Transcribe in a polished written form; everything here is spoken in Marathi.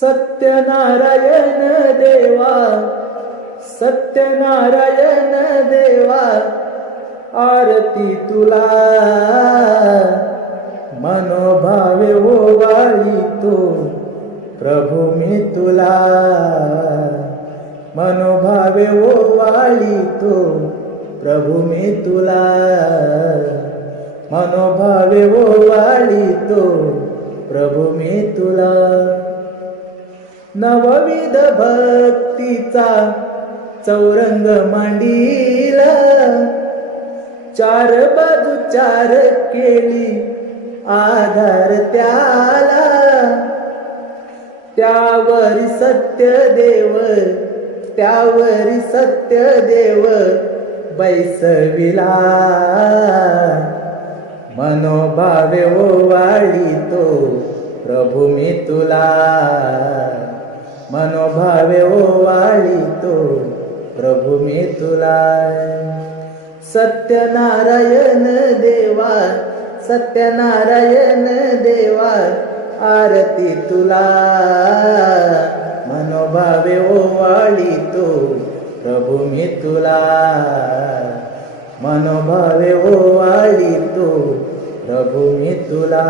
सत्यनारायण देवा, सत्यनारायण देवा, आरती तुला मनोभावे ओवाळीतो प्रभू मी तुला, मनोभावे ओवाळीतो प्रभू मी तुला, मनोभावे ओवाळीतो प्रभू मी तुला. नवविध भक्तीचा चौरंग मांडीला, चार बाजू चार केली आधार त्याला, त्यावरी सत्य देव, त्यावरी सत्य देव बैसविला, मनोभावे ओवाळीतो प्रभू मी तुला, मनोभावे ओवाळीतो प्रभू मी तुला. सत्यनारायण देवा, सत्यनारायण देवा, आरती तुला मनोभावे ओवाळीतो प्रभू मी तुला, मनोभावे ओवाळीतो प्रभू मी तुला.